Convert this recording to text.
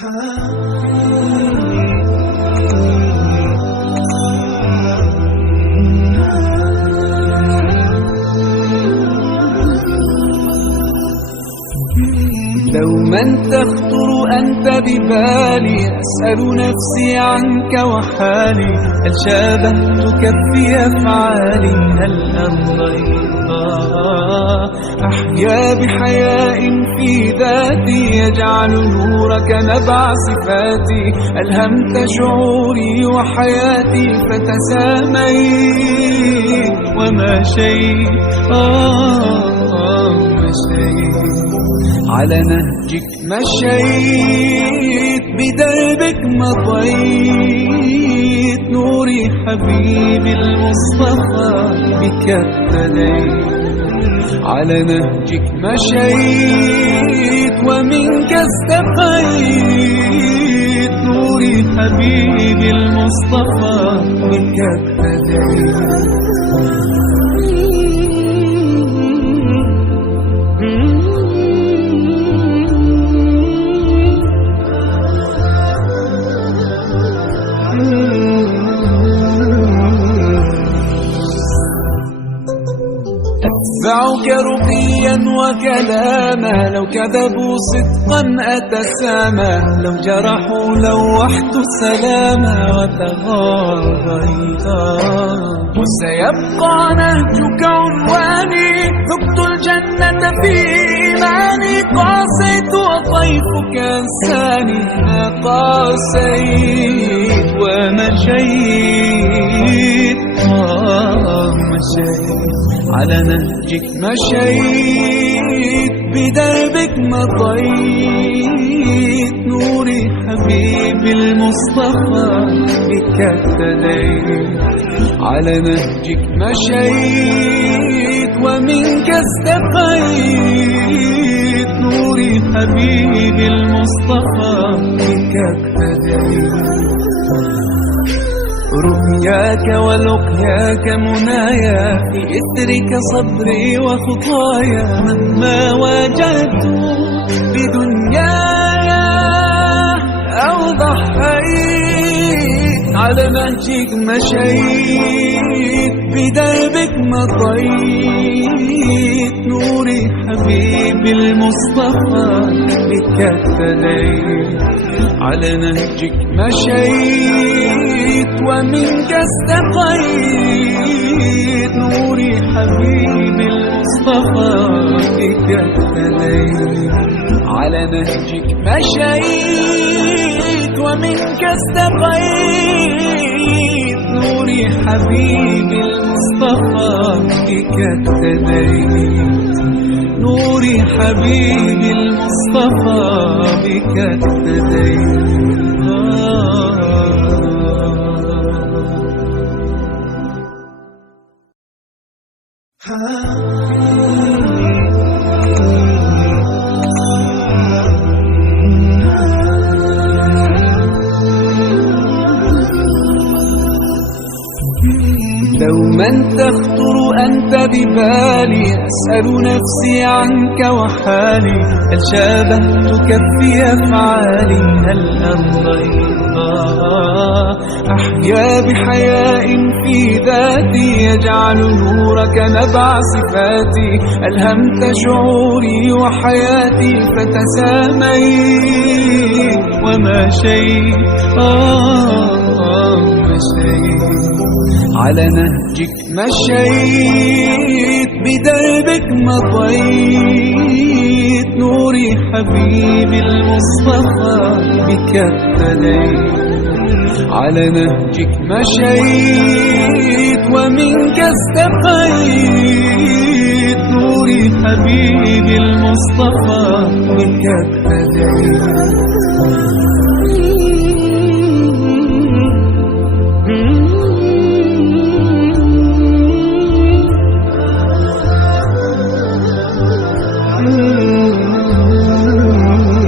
دوما تخطر أنت ببالي، أسأل نفسي عنك وحالي، هل شابهتك في أفعالي؟ هل أرضيت؟ أحيا بحياء في ذاتي، يجعل نورك نبع صفاتي، ألهمت شعوري وحياتي فتساميت، وما شيء ما شيء على نهجك مشيت، بدربك مضيت، نوري حبيبي المصطفى بك ابتديت، على نهجك مشيت ومنك استقيت، نوري حبيبي المصطفى بك ابتديت. أتبعك رقيا وكلاما، لو كذبوا صدقا أتسامى، لو جرحوا لوحت سلاما وتغاضيتا، وسيبقى نهجك عنواني، ذقت الجنة في إيماني، قاسيت وطيفك أنساني، ما قاسيت ومشيت مشيت، على نهجك مشيت، بدربك مضيت، نوري حبيبي المصطفى بك ابتديت، على نهجك مشيت ومنك استقيت، نوري حبيبي المصطفى بك ابتديت. رؤياك ولقياك منايا، في إثرك صبري وخطايا، مهما واجهت بدنياي أو ضحيت، على نهجك مشيت، بدربك مضيت، نوري حبيبي المصطفى بك ابتديت، على نهجك مشيت ومنك استقيت، نوري حبيبي المصطفى بك ابتديت، على نهجك مشيت ومنك استقيت، نوري حبيبي المصطفى بك ابتديت، نوري حبيبي المصطفى بك ابتديت. دوما تخطر أنت ببالي، أسأل نفسي عنك وحالي، هل شابهتك في أفعالي؟ هل أرضيت؟ أحيا بحياء في ذاتي، يجعل نورك نبع صفاتي، ألهمت شعوري وحياتي فتساميت، وما شيء ما شيء على نهجك مشيت، بدربك مضيت، نوري حبيبي المصطفى بك ابتديت، على نهجك مشيت ومنك استقيت، نوري حبيبي المصطفى بك ابتديت.